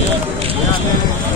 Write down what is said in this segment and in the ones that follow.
Yani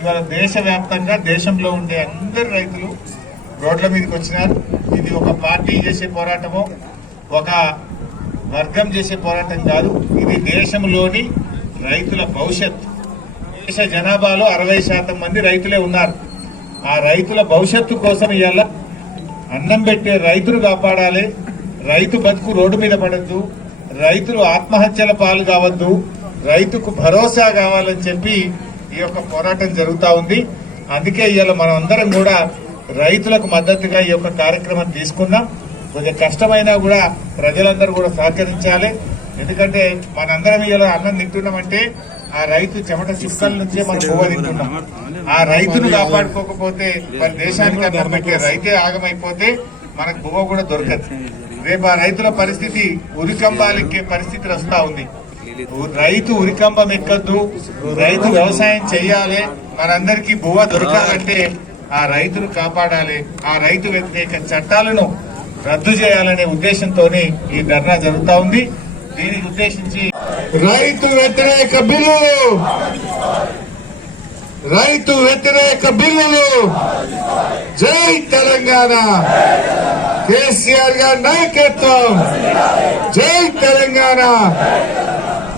ఇవాళ దేశవ్యాప్తంగా దేశంలో ఉండే అందరు రైతులు రోడ్ల మీదకి వచ్చినారు. ఇది ఒక పార్టీ చేసే పోరాటమో ఒక వర్గం చేసే పోరాటం కాదు. ఇది దేశంలోని రైతుల భవిష్యత్. దేశ జనాభాలో అరవై శాతం మంది రైతులే ఉన్నారు. ఆ రైతుల భవిష్యత్తు కోసం ఇవాళ అన్నం పెట్టే రైతును కాపాడాలి. రైతు బతుకు రోడ్డు మీద పడద్దు. రైతులు ఆత్మహత్యల పాలు కావద్దు. రైతుకు భరోసా కావాలని చెప్పి ఈ యొక్క పోరాటం జరుగుతూ ఉంది. అందుకే ఇవాళ మనం అందరం కూడా రైతులకు మద్దతుగా ఈ యొక్క కార్యక్రమం తీసుకున్నాం. కొంచెం కష్టమైనా కూడా ప్రజలందరూ కూడా సహకరించాలి. ఎందుకంటే మనందరం ఇవాళ అన్నం తింటున్నామంటే ఆ రైతు చెమట చుక్కల నుంచే మనం పువ్వ తింటున్నాం. ఆ రైతును కాపాడుకోకపోతే మన దేశానికి అన్నం పెట్టే రైతే ఆగమైపోతే మనకు బువ్వ కూడా దొరకదు. రేపు ఆ రైతుల పరిస్థితి ఉరికంబాలెక్కే పరిస్థితి వస్తా ఉంది. రైతు ఉరికంబం ఎక్కద్దు? రైతు వ్యవసాయం చెయ్యాలి. మనందరికీ బువ్వ దొరకాలంటే ఆ రైతును కాపాడాలి. ఆ రైతు వ్యతిరేక చట్టాలను రద్దు చేయాలనే ఉద్దేశంతో ఈ ధర్నా జరుగుతా ఉంది. దీనికి ఉద్దేశించి రైతు వ్యతిరేక బిల్లులు! రైతు వ్యతిరేక బిల్లులు! జై తెలంగాణ! కేసీఆర్ గారి నాయకత్వం! జై తెలంగాణ!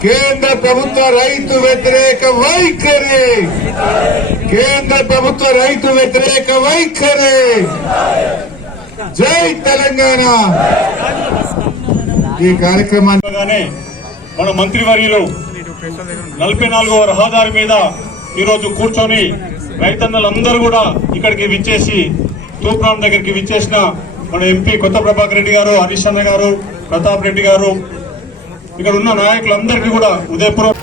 కేంద్ర ప్రభుత్వ రైతు వ్యతిరేక వైఖరి. కేంద్ర ప్రభుత్వ రైతు వ్యతిరేక వైఖరి. జై తెలంగాణ. ఈ కార్యక్రమాన్ని మన మంత్రివర్యులు నలభై నాలుగవ రహదారి మీద ఈరోజు కూర్చొని రైతన్నలందరూ కూడా ఇక్కడికి విచ్చేసి తూప్రాన్ దగ్గరికి విచ్చేసిన మన ఎంపీ కొత్త ప్రభాకర్ రెడ్డి గారు హరీష్ అన్న గారు ప్రతాప్ రెడ్డి గారు ఇక్కడ ఉన్న నాయకులందరికీ కూడా ఉదయపూర్వక